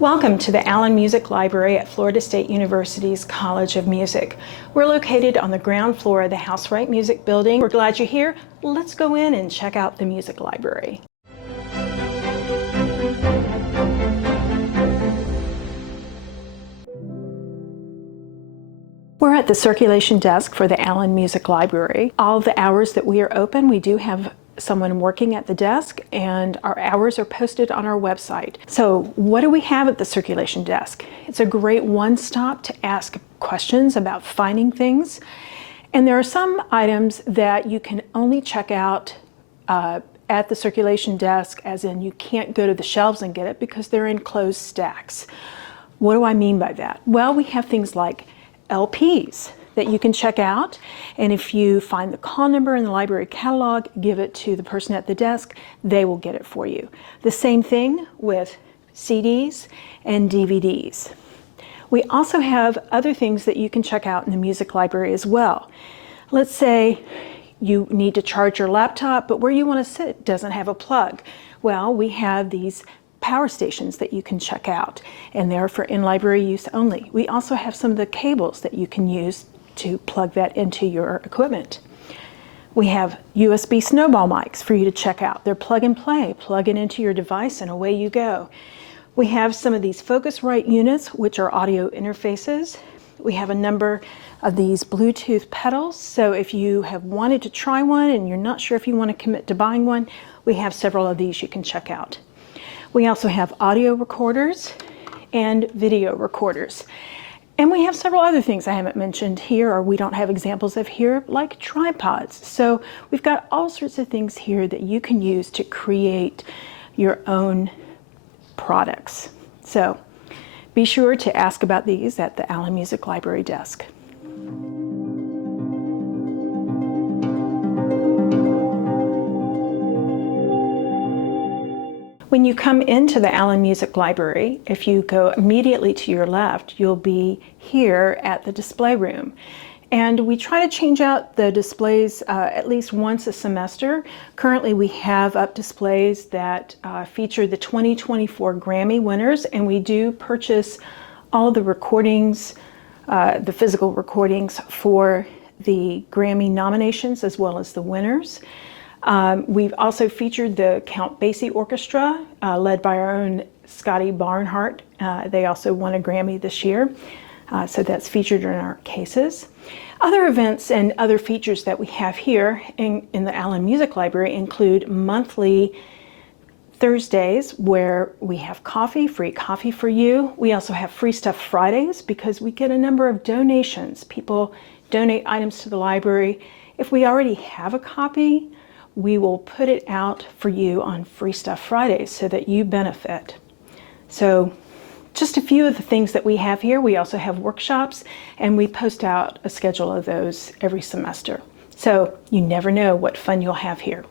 Welcome to the Allen Music Library at Florida State University's College of Music. We're located on the ground floor of the House Wright Music Building. We're glad you're here. Let's go in and check out the music library. We're at the circulation desk for the Allen Music Library. All of the hours that we are open, we do have someone working at the desk, and our hours are posted on our website. So what do we have at the circulation desk? It's a great one-stop to ask questions about finding things. And there are some items that you can only check out at the circulation desk, as in you can't go to the shelves and get it because they're in closed stacks. What do I mean by that? Well, we have things like LPs that you can check out, and if you find the call number in the library catalog, give it to the person at the desk, they will get it for you. The same thing with CDs and DVDs. We also have other things that you can check out in the music library as well. Let's say you need to charge your laptop, but where you want to sit doesn't have a plug. Well, we have these power stations that you can check out, and they're for in-library use only. We also have some of the cables that you can use to plug that into your equipment. We have USB snowball mics for you to check out. They're plug and play. Plug it into your device and away you go. We have some of these Focusrite units, which are audio interfaces. We have a number of these Bluetooth pedals. So if you have wanted to try one and you're not sure if you want to commit to buying one, we have several of these you can check out. We also have audio recorders and video recorders. And we have several other things I haven't mentioned here, or we don't have examples of here, like tripods. So we've got all sorts of things here that you can use to create your own products. So be sure to ask about these at the Allen Music Library desk. When you come into the Allen Music Library, if you go immediately to your left, you'll be here at the display room. And we try to change out the displays at least once a semester. Currently, we have up displays that feature the 2024 Grammy winners, and we do purchase all the recordings, the physical recordings for the Grammy nominations as well as the winners. We've also featured the Count Basie Orchestra, led by our own Scotty Barnhart. They also won a Grammy this year, so that's featured in our cases. Other events and other features that we have here in the Allen Music Library include monthly Thursdays where we have coffee, free coffee for you. We also have Free Stuff Fridays because we get a number of donations. People donate items to the library. If we already have a copy, we will put it out for you on Free Stuff Fridays so that you benefit. So just a few of the things that we have here. We also have workshops, and we post out a schedule of those every semester. So you never know what fun you'll have here.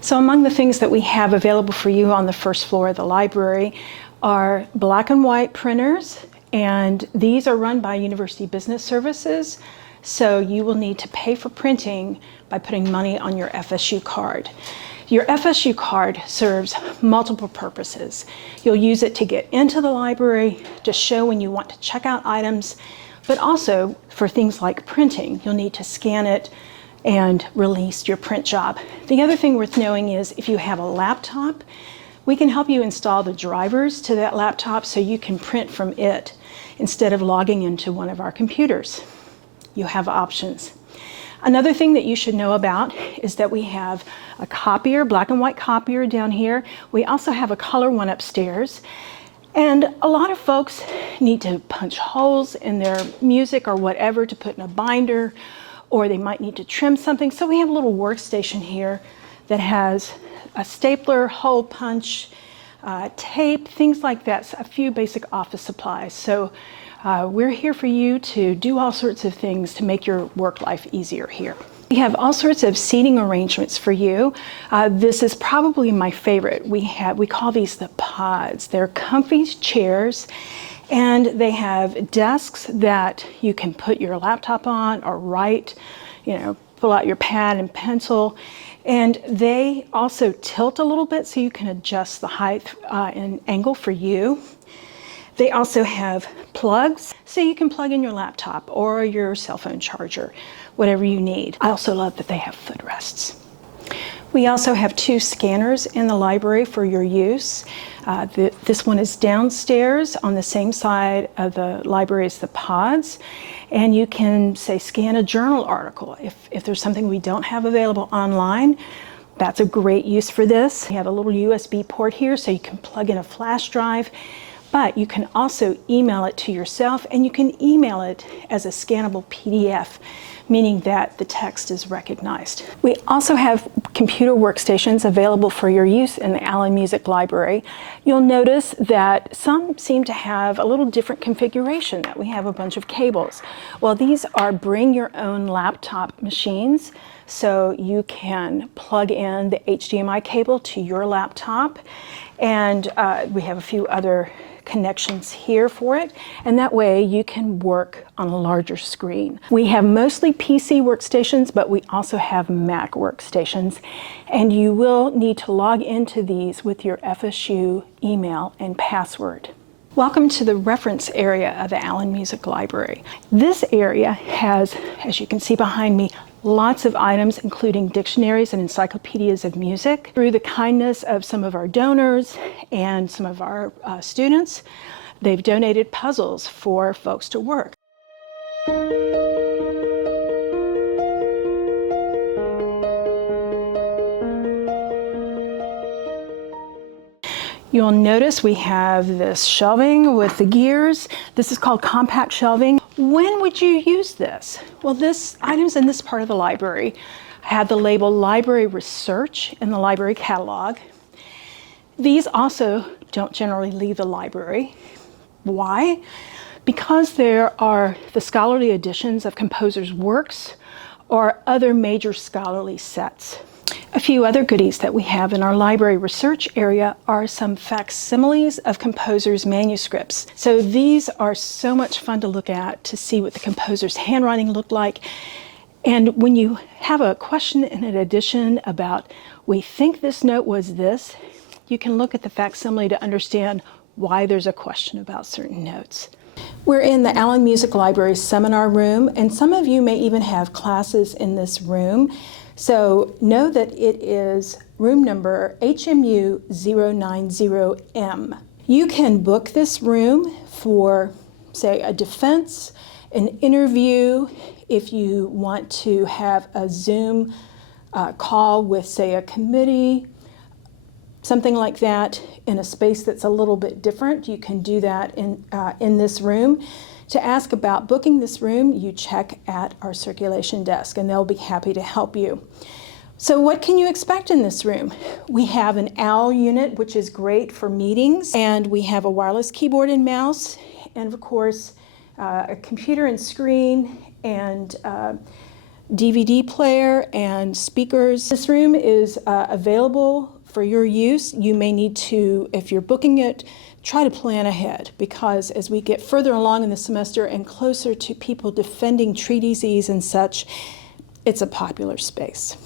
So among the things that we have available for you on the first floor of the library are black and white printers, and these are run by University Business Services. So you will need to pay for printing by putting money on your FSU card. Your FSU card serves multiple purposes. You'll use it to get into the library, to show when you want to check out items, but also for things like printing. You'll need to scan it and release your print job. The other thing worth knowing is if you have a laptop, we can help you install the drivers to that laptop so you can print from it instead of logging into one of our computers. You have options. Another thing that you should know about is that we have a copier, black and white copier down here. We also have a color one upstairs. And a lot of folks need to punch holes in their music or whatever to put in a binder, or they might need to trim something. So we have a little workstation here that has a stapler, hole punch, tape, things like that, a few basic office supplies. So we're here for you to do all sorts of things to make your work life easier here. We have all sorts of seating arrangements for you. This is probably my favorite. We call these the pods. They're comfy chairs, And they have desks that you can put your laptop on or write, pull out your pad and pencil. And they also tilt a little bit so you can adjust the height and angle for you. They also have plugs, so you can plug in your laptop or your cell phone charger, whatever you need. I also love that they have footrests. We also have 2 scanners in the library for your use. This one is downstairs on the same side of the library as the pods. And you can, say, scan a journal article. If there's something we don't have available online, that's a great use for this. You have a little USB port here so you can plug in a flash drive. But you can also email it to yourself, and you can email it as a scannable PDF, meaning that the text is recognized. We also have computer workstations available for your use in the Allen Music Library. You'll notice that some seem to have a little different configuration, that we have a bunch of cables. Well, these are bring your own laptop machines, so you can plug in the HDMI cable to your laptop, and we have a few other connections here for it, and that way you can work on a larger screen. We have mostly PC workstations, but we also have Mac workstations, and you will need to log into these with your FSU email and password. Welcome to the reference area of the Allen Music Library. This area has, as you can see behind me, lots of items, including dictionaries and encyclopedias of music. Through the kindness of some of our donors and some of our students, they've donated puzzles for folks to work. You'll notice we have this shelving with the gears. This is called compact shelving. When would you use this? Well, items in this part of the library have the label Library Research in the library catalog. These also don't generally leave the library. Why? Because there are the scholarly editions of composers' works or other major scholarly sets. A few other goodies that we have in our library research area are some facsimiles of composers' manuscripts. So these are so much fun to look at to see what the composer's handwriting looked like. And when you have a question in an edition about, we think this note was this, you can look at the facsimile to understand why there's a question about certain notes. We're in the Allen Music Library seminar room, and some of you may even have classes in this room. So know that it is room number HMU 090M. You can book this room for, say, a defense, an interview, if you want to have a Zoom call with, say, a committee, something like that, in a space that's a little bit different. You can do that in this room. To ask about booking this room, you check at our circulation desk, and they'll be happy to help you. So what can you expect in this room? We have an OWL unit, which is great for meetings, and we have a wireless keyboard and mouse, and of course, a computer and screen, and DVD player and speakers. This room is available for your use. You may need to, if you're booking it, try to plan ahead, because as we get further along in the semester and closer to people defending treatises and such, it's a popular space.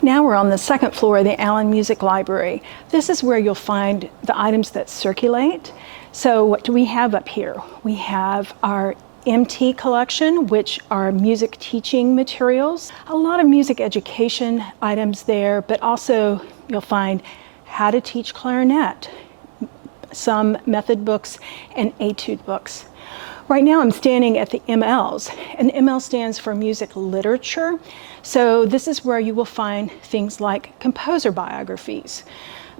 Now we're on the second floor of the Allen Music Library. This is where you'll find the items that circulate. So what do we have up here? We have our MT collection, which are music teaching materials. A lot of music education items there, but also you'll find how to teach clarinet, some method books, and etude books. Right now I'm standing at the MLs, and ML stands for music literature. So this is where you will find things like composer biographies,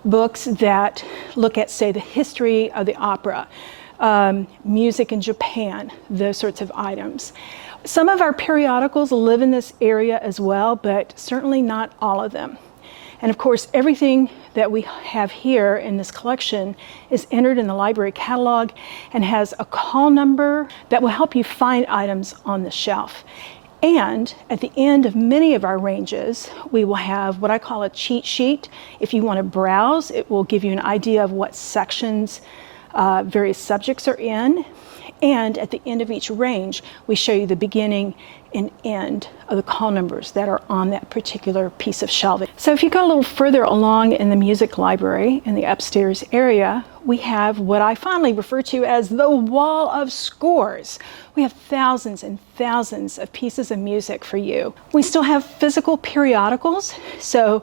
books that look at, say, the history of the opera, music in Japan, those sorts of items. Some of our periodicals live in this area as well, but certainly not all of them. And of course, everything that we have here in this collection is entered in the library catalog and has a call number that will help you find items on the shelf. And at the end of many of our ranges, we will have what I call a cheat sheet. If you want to browse, it will give you an idea of what sections various subjects are in. And at the end of each range, we show you the beginning and end of the call numbers that are on that particular piece of shelving. So if you go a little further along in the music library in the upstairs area, we have what I fondly refer to as the wall of scores. We have thousands and thousands of pieces of music for you. We still have physical periodicals. So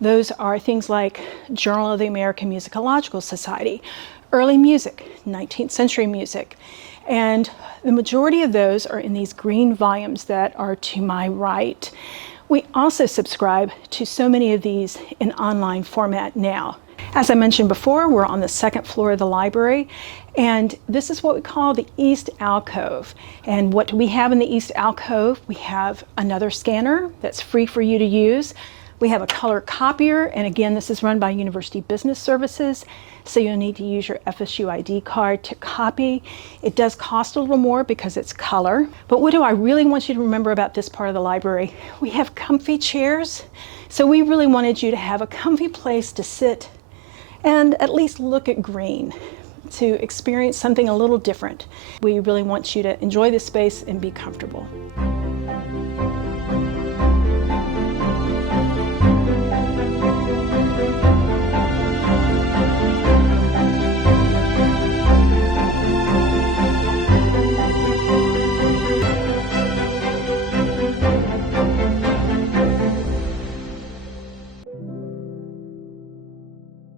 those are things like Journal of the American Musicological Society, early music, 19th century music. And the majority of those are in these green volumes that are to my right. We also subscribe to so many of these in online format now. As I mentioned before, we're on the second floor of the library, and this is what we call the East Alcove. And what do we have in the East Alcove? We have another scanner that's free for you to use. We have a color copier, and again, this is run by University Business Services, so you'll need to use your FSU ID card to copy. It does cost a little more because it's color, but what do I really want you to remember about this part of the library? We have comfy chairs, so we really wanted you to have a comfy place to sit and at least look at green, to experience something a little different. We really want you to enjoy this space and be comfortable.